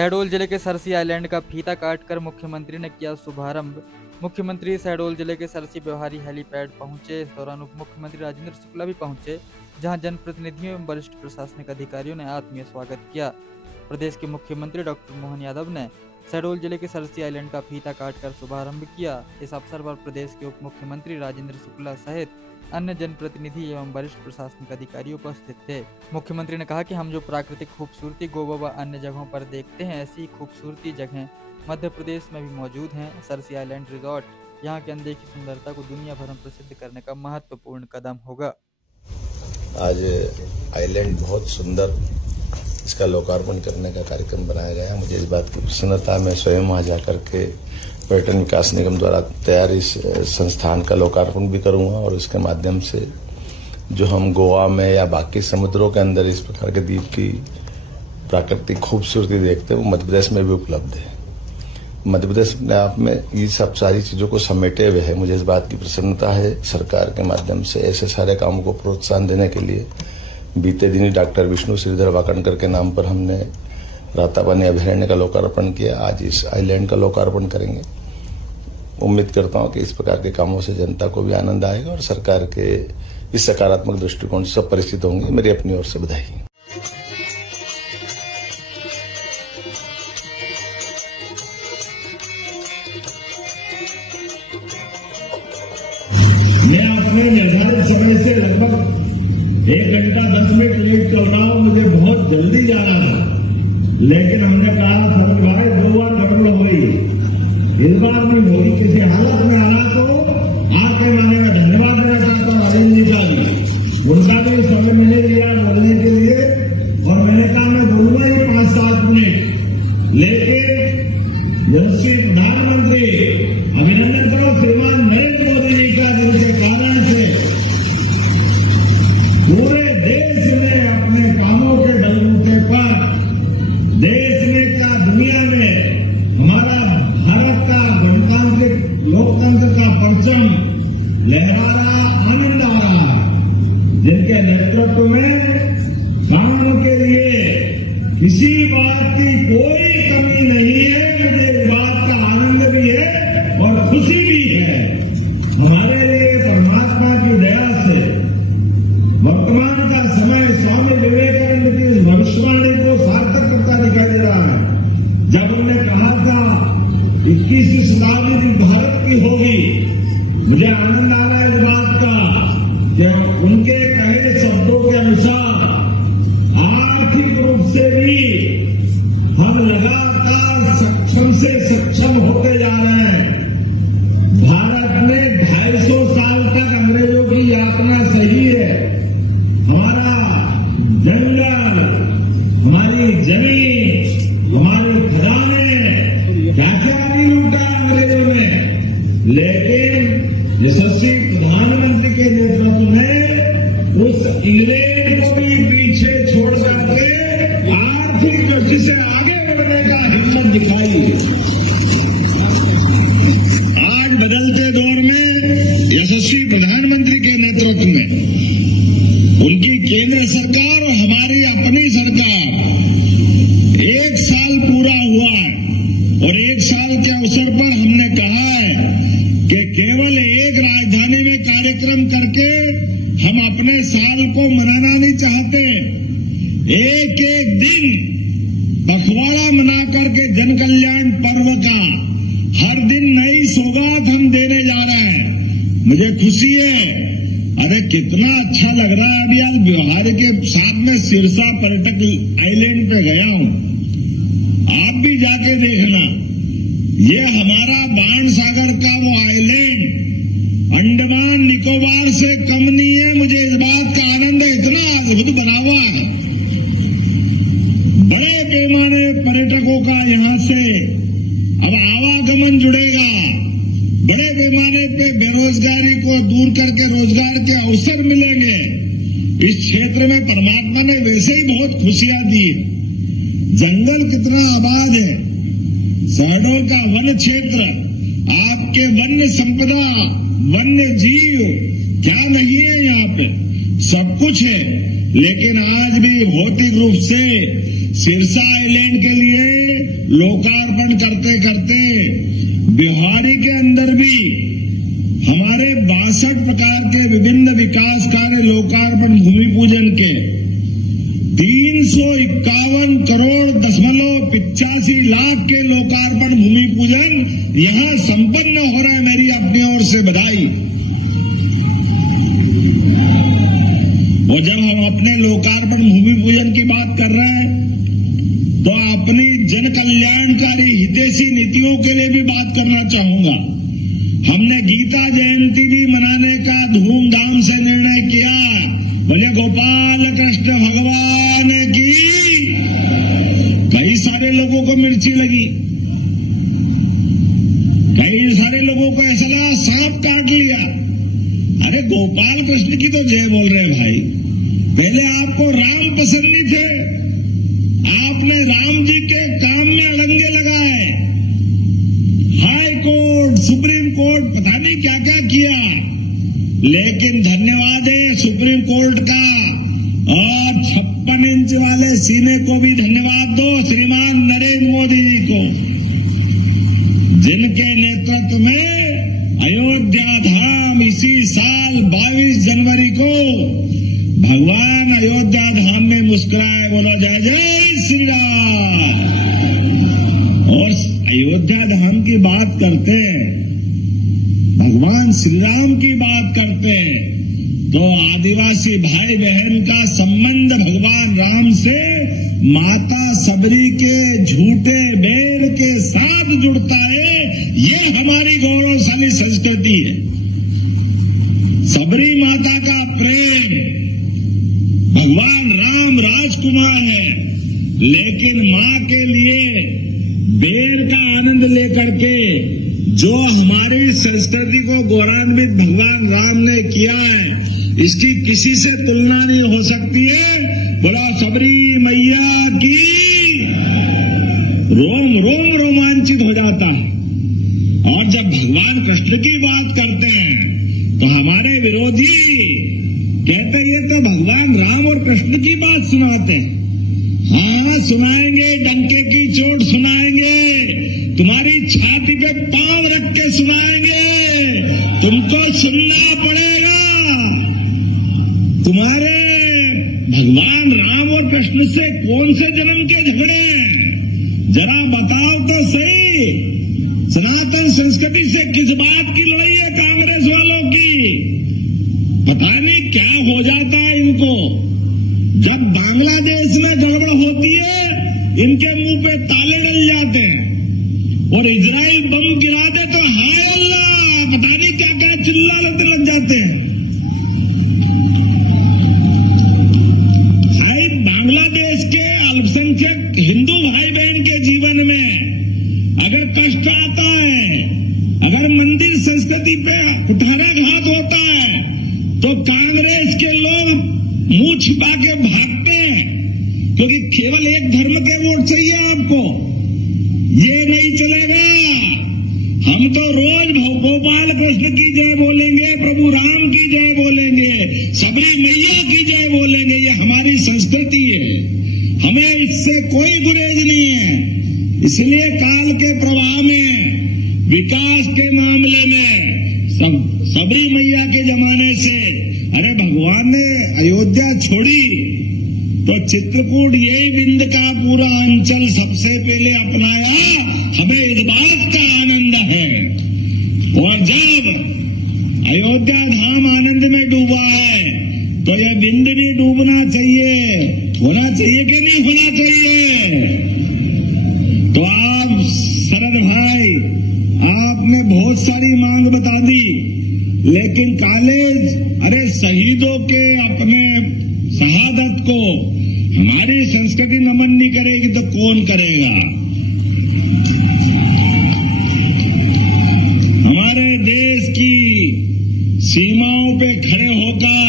शहडोल जिले के Cersei island का फीता काटकर मुख्यमंत्री ने किया शुभारंभ। मुख्यमंत्री शहडोल जिले के सरसी व्यवहारी हेलीपैड पहुंचे। इस दौरान उप मुख्यमंत्री राजेंद्र शुक्ला भी पहुंचे, जहां जनप्रतिनिधियों एवं वरिष्ठ प्रशासनिक अधिकारियों ने आत्मीय स्वागत किया। प्रदेश के मुख्यमंत्री डॉक्टर मोहन यादव ने शहडोल जिले के सरसी आइलैंड का फीता काटकर शुभारंभ किया। इस अवसर पर प्रदेश के उप मुख्यमंत्री राजेंद्र शुक्ला सहित अन्य जनप्रतिनिधि एवं वरिष्ठ प्रशासनिक अधिकारी उपस्थित थे। मुख्यमंत्री ने कहा कि हम जो प्राकृतिक खूबसूरती गोवा व अन्य जगहों पर देखते हैं, ऐसी खूबसूरती जगहें मध्य प्रदेश में भी मौजूद हैं। सरसी आइलैंड रिजॉर्ट यहाँ की अनदेखी सुंदरता को दुनिया भर में प्रसिद्ध करने का महत्वपूर्ण कदम होगा। आज आइलैंड बहुत सुंदर, इसका लोकार्पण करने का कार्यक्रम बनाया गया। मुझे इस बात की प्रसन्नता, मैं स्वयं वहां जाकर के पर्यटन विकास निगम द्वारा तैयार इस संस्थान का लोकार्पण भी करूंगा और इसके माध्यम से जो हम गोवा में या बाकी समुद्रों के अंदर इस प्रकार के द्वीप की प्राकृतिक खूबसूरती देखते हैं, वो मध्य प्रदेश में भी उपलब्ध है। मध्य प्रदेश अपने आप में ये सब सारी चीजों को समेटे हुए है। मुझे इस बात की प्रसन्नता है, सरकार के माध्यम से ऐसे सारे कामों को प्रोत्साहन देने के लिए बीते दिन ही डॉक्टर विष्णु श्रीधर वाकणकर के नाम पर हमने रातापानी अभयारण्य का लोकार्पण किया। आज इस आइलैंड का लोकार्पण करेंगे। उम्मीद करता हूं कि इस प्रकार के कामों से जनता को भी आनंद आएगा और सरकार के इस सकारात्मक दृष्टिकोण से सब परिचित होंगे। मेरी अपनी ओर से बधाई। मैं अपने निर्धारित समय से लगभग 1 घंटा 10 मिनट लेट चल रहा हूं। मुझे बहुत जल्दी जाना था, लेकिन हमने कहा समझ भाई 2 बार गड़बड़ हुई, इस बार नहीं होगी। किसी हालत में आना तो आपके माने में धन्यवाद देना चाहता हूँ अरविंद जी का भी। उनका भी समय मैंने लिया बोलने के लिए और मैंने कहा मैं बोलूंगा ही 5-7 मिनट, लेकिन यशस्वी प्रधानमंत्री अभिनंदन करो श्रीमान नरेंद्र मोदी जी का, जिनके कारण से पूरे देश में अपने कामों के बलबूते पर देश में क्या दुनिया में हमारा भारत का गणतांत्रिक लोकतंत्र का परचम लहरा रहा, आनंद आ रहा है। जिनके नेतृत्व में काम के लिए किसी बात की कोई कमी नहीं है, मुझे इस बात का आनंद भी है और खुशी भी है। हमारे लिए परमात्मा की दया से वर्तमान का समय स्वामी विवेकानंद की इस भविष्यवाणी को सार्थक करता दिखाई दे रहा है। जब उन्होंने कहा था 21वीं शताब्दी भी भारत की होगी, मुझे आनंद आ रहा है इस बात का कि उनके कहे शब्दों के अनुसार आर्थिक रूप से भी हम लगातार सक्षम से सक्षम होते जा रहे हैं। भारत में 250 साल तक अंग्रेजों की यातना सही है। हमारा जंगल, हमारी जमीन, हमारे खजाने क्या क्या नहीं लूटा अंग्रेजों ने, लेकिन यशस्वी प्रधानमंत्री के नेतृत्व में उस इंग्लैंड को भी पीछे छोड़ करके आर्थिक दृष्टि से आगे बढ़ने का हिम्मत दिखाई। आज बदलते दौर में यशस्वी प्रधानमंत्री के नेतृत्व में उनकी केंद्र सरकार और हमारी अपनी सरकार 1 साल पूरा हुआ और 1 साल के अवसर पर हमने कहा है कि केवल एक राजधानी में कार्यक्रम करके हम अपने साल को मनाना नहीं चाहते। एक एक दिन पखवाड़ा मना करके जन कल्याण पर्व का हर दिन नई सौगात हम देने जा रहे हैं। मुझे खुशी है। अरे कितना अच्छा लग रहा है। अभी आज बिहार के साथ में सिरसा पर्यटक आइलैंड पे गया हूं, आप भी जाके देखना। ये हमारा बाण सागर का वो आइलैंड अंडमान निकोबार से कम नहीं है। मुझे इस बात का आनंद है, इतना अद्भुत बना हुआ है। बड़े पैमाने पर्यटकों का यहां से अब आवागमन जुड़ेगा। बड़े पैमाने पे बेरोजगारी को दूर करके रोजगार के अवसर मिलेंगे। इस क्षेत्र में परमात्मा ने वैसे ही बहुत खुशियां दी। जंगल कितना आबाद है। शहडोल का वन क्षेत्र, आपके वन्य संपदा, वन्य जीव क्या नहीं है यहाँ पे, सब कुछ है। लेकिन आज भी भौतिक रूप से सिरसा आइलैंड के लिए लोकार्पण करते करते बिहारी के अंदर भी हमारे 62 प्रकार के विभिन्न विकास कार्य लोकार्पण भूमि पूजन के 351 करोड़ 85 लाख के लोकार्पण भूमि पूजन यहां संपन्न हो रहा है। मेरी अपनी ओर से बधाई। और जब हम अपने लोकार्पण भूमि पूजन की बात कर रहे हैं तो अपनी जन कल्याणकारी हितैषी नीतियों के लिए भी बात करना चाहूंगा। हमने गीता जयंती भी मनाने का धूमधाम से निर्णय किया। बोले गोपाल कृष्ण भगवान की। कई सारे लोगों को मिर्ची लगी, कई सारे लोगों को ऐसा लगा सांप काट लिया। अरे गोपाल कृष्ण की तो जय बोल रहे भाई। पहले आपको राम पसंद नहीं थे, आपने राम जी के काम में अड़ंगे लगाए, हाई कोर्ट सुप्रीम कोर्ट पता नहीं क्या क्या किया, लेकिन धन्यवाद है सुप्रीम कोर्ट का। और 56 इंच वाले सीने को भी धन्यवाद दो श्रीमान नरेंद्र मोदी जी को, जिनके नेतृत्व में अयोध्या धाम इसी साल 22 जनवरी को भगवान अयोध्या धाम में मुस्कुराए। बोलो जय जय श्री राम। और अयोध्या धाम की बात करते हैं, भगवान श्री राम की बात करते हैं तो आदिवासी भाई बहन का संबंध भगवान राम से माता सबरी के झूठे बेर के साथ जुड़ता है। ये हमारी गौरवशाली संस्कृति है। सबरी माता का प्रेम, भगवान राम राजकुमार है, लेकिन मां के लिए बेर का आनंद लेकर के जो हमारी संस्कृति को गौरवान्वित भगवान राम ने किया है, इसकी किसी से तुलना नहीं हो सकती है। बोला सबरी मैया की। रोम रोम रोमांचित हो जाता है। और जब भगवान कृष्ण की बात करते हैं तो हमारे विरोधी कहते ये तो भगवान राम और कृष्ण की बात सुनाते हैं। हाँ सुनाएंगे, डंके की चोट सुनाएंगे, तुम्हारी छाती पे पांव रख के सुनाएंगे, तुमको सुनना पड़ेगा। तुम्हारे भगवान राम और कृष्ण से कौन से जन्म के झगड़े हैं? जरा बताओ तो सही। सनातन संस्कृति से किस बात की लड़ाई है कांग्रेस वालों की? पता नहीं क्या हो जाता है इनको। जब बांग्लादेश में गड़बड़ होती है इनके मुंह पे ताले डल जाते हैं, और इजराइल बम गिरा दे तो हाय अल्लाह पता नहीं क्या क्या चिल्लाने लग जाते हैं। भाई बांग्लादेश के अल्पसंख्यक हिंदू भाई बहन के जीवन में अगर कष्ट आता है, अगर मंदिर संस्कृति पे कुठाराघात होता है तो कांग्रेस के लोग मुंह छिपा के भागते हैं, क्योंकि केवल एक धर्म के वोट चाहिए आपको। ये नहीं चलेगा। हम तो रोज गोपाल कृष्ण की जय बोलेंगे, प्रभु राम की जय बोलेंगे, सबरी मैया की जय बोलेंगे। ये हमारी संस्कृति है, हमें इससे कोई गुरेज नहीं है। इसलिए काल के प्रवाह में, विकास के मामले में सबरी मैया के जमाने से, अरे भगवान ने अयोध्या छोड़ी तो चित्रकूट यही विंध्य का पूरा अंचल सबसे पहले अपनाया। हमें इस बात का आनंद है। और जब अयोध्या धाम आनंद में डूबा है तो यह विंध्य भी डूबना चाहिए। होना चाहिए कि नहीं होना चाहिए? तो आप शरद भाई, आपने बहुत सारी मांग बता दी, लेकिन कॉलेज, अरे शहीदों के अपने शहादत को हमारी संस्कृति नमन नहीं करेगी तो कौन करेगा? हमारे देश की सीमाओं पे खड़े होकर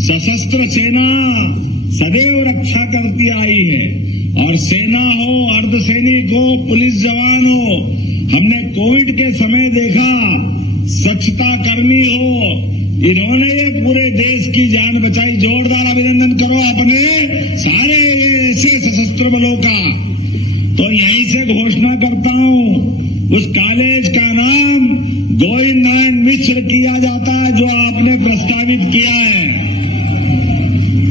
सशस्त्र सेना सदैव रक्षा करती आई है। और सेना हो, अर्धसैनिक हो, पुलिस जवान हो, हमने कोविड के समय देखा, स्वच्छता कर्मी हो, इन्होंने ये पूरे देश की जान बचाई। जोरदार अभिनंदन करो अपने सारे ऐसे सशस्त्र सशस्त्र बलों का, तो यहीं से घोषणा करता हूं, उस कॉलेज का नाम गोविंद नारायण मिश्र किया जाता है, जो आपने प्रस्तावित किया है,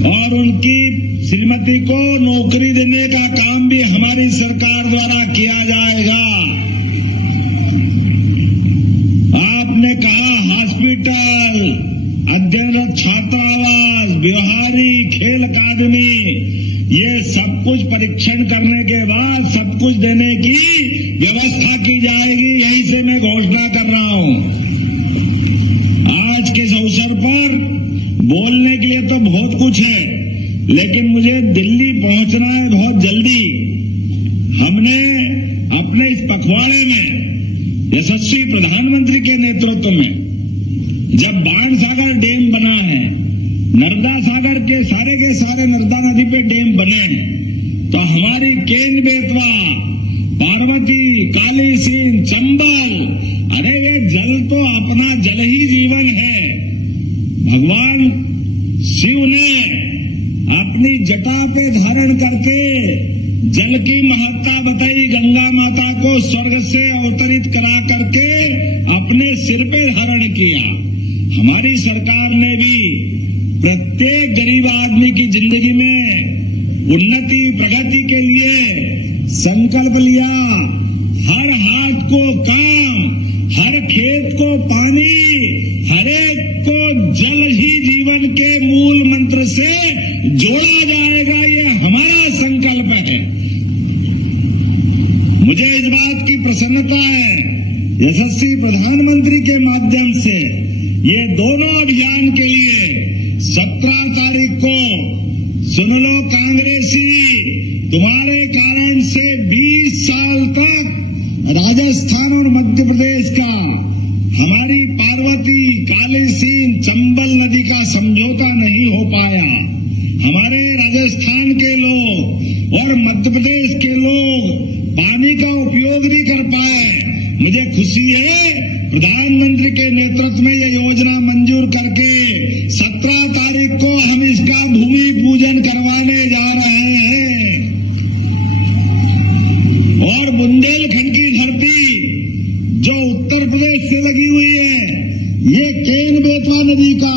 और उनकी श्रीमती को नौकरी देने का काम भी हमारी सरकार द्वारा किया जाएगा। आपने कहा हॉस्पिटल, अध्ययनरत छात्रावास, व्यवहारी, खेल अकादमी, ये सब कुछ परीक्षण करने के बाद सब कुछ देने की व्यवस्था की जाएगी। यहीं से मैं घोषणा कर रहा हूं। आज के इस अवसर पर बोलने के लिए तो बहुत कुछ है, लेकिन मुझे दिल्ली पहुंचना है बहुत जल्दी। हमने अपने इस पखवाड़े में यशस्वी प्रधानमंत्री के नेतृत्व में जब बाणसागर डैम बना है, नर्मदा सागर के सारे नर्मदा नदी पे डैम बने, तो हमारी केन बेतवा, पार्वती, काली सिंध, चंबल, अरे ये जल तो अपना जल ही जीवन है। भगवान शिव ने अपनी जटा पे धारण करके जल की महत्ता बताई, गंगा माता को स्वर्ग से अवतरित करा करके अपने सिर पे धारण किया। हमारी सरकार ने भी प्रत्येक गरीब आदमी की जिंदगी में उन्नति, प्रगति के लिए संकल्प लिया। हर हाथ को काम, हर खेत को पानी, हर एक को जल ही जीवन के मूल मंत्र से जोड़ा जाएगा, ये हमारा संकल्प है। मुझे इस बात की प्रसन्नता है, यशस्वी प्रधानमंत्री के माध्यम से ये दोनों अभियान के लिए 17 तारीख को, सुन लो कांग्रेसी, तुम्हारे कारण से 20 साल तक राजस्थान और मध्य प्रदेश का, हमारी पार्वती, काली सिंध, चंबल नदी का समझौता नहीं हो पाया। हमारे राजस्थान के लोग और मध्य प्रदेश के लोग पानी का उपयोग नहीं कर पाए। मुझे खुशी है, प्रधानमंत्री के नेतृत्व में ये योजना मंजूर करके 17 तारीख को हम इसका भूमि पूजन करवाने जा रहे हैं। और बुंदेलखंड की धरती जो उत्तर प्रदेश से लगी हुई है, ये केन बेतवा नदी का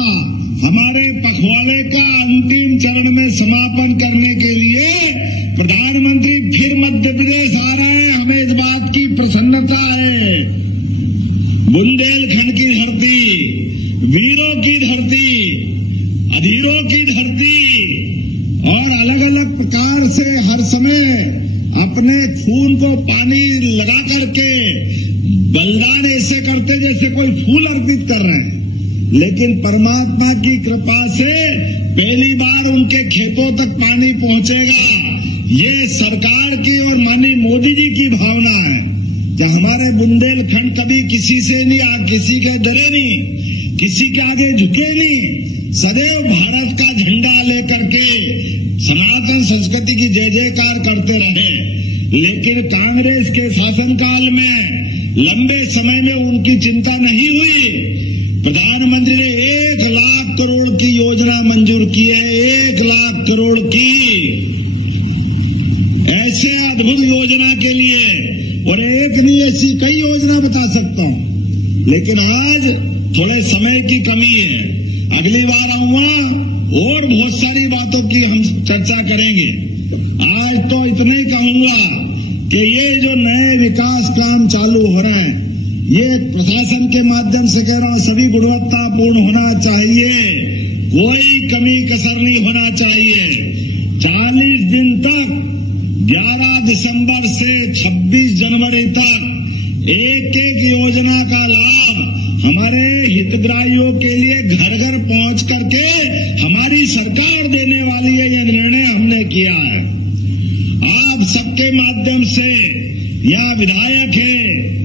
हमारे पखवाड़े का अंतिम चरण में समापन करने के लिए प्रधानमंत्री फिर मध्य प्रदेश आ रहे हैं। हमें इस बात की प्रसन्नता है। बुंदेलखंड की धरती, वीरों की धरती, अधीरों की धरती, और अलग अलग प्रकार से हर समय अपने खून को पानी लगा करके बलिदान ऐसे करते जैसे कोई फूल अर्पित कर रहे हैं, लेकिन परमात्मा की कृपा से पहली बार उनके खेतों तक पानी पहुंचेगा। ये सरकार की और माननीय मोदी जी की भावना है कि हमारे बुंदेलखंड कभी किसी से नहीं, किसी के डरे नहीं, किसी के आगे झुके नहीं, सदैव भारत का झंडा लेकर के सनातन संस्कृति की जय जयकार करते रहे। लेकिन कांग्रेस के शासनकाल में लंबे समय में उनकी चिंता नहीं हुई। प्रधानमंत्री ने 1 लाख करोड़ की योजना मंजूर की है, 1 लाख करोड़ की, ऐसे अद्भुत योजना के लिए। और एक नहीं, ऐसी कई योजना बता सकता हूं, लेकिन आज थोड़े समय की कमी है। अगली बार आऊंगा और बहुत सारी बातों की हम चर्चा करेंगे। आज तो इतना ही कहूंगा कि ये जो नए विकास काम चालू हो रहे हैं, ये प्रशासन के माध्यम से कह रहा हूं, सभी गुणवत्तापूर्ण होना चाहिए, कोई कमी कसर नहीं होना चाहिए। 40 दिन तक 11 दिसंबर से 26 जनवरी तक एक योजना का लाभ हमारे हितग्राहियों के लिए घर घर पहुंच करके हमारी सरकार देने वाली है। यह निर्णय हमने किया है। आप सबके माध्यम से यहाँ विधायक है,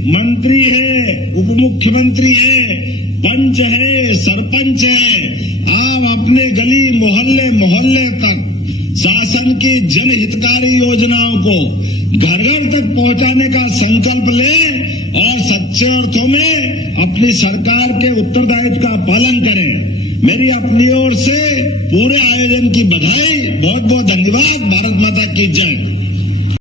मंत्री है, उप मुख्यमंत्री है, पंच है, सरपंच है, आप अपने गली मोहल्ले मोहल्ले तक शासन की जनहितकारी योजनाओं को घर घर तक पहुंचाने का संकल्प लें और सच्चे अर्थों में अपनी सरकार के उत्तरदायित्व का पालन करें। मेरी अपनी ओर से पूरे आयोजन की बधाई, बहुत बहुत धन्यवाद। भारत माता की जय।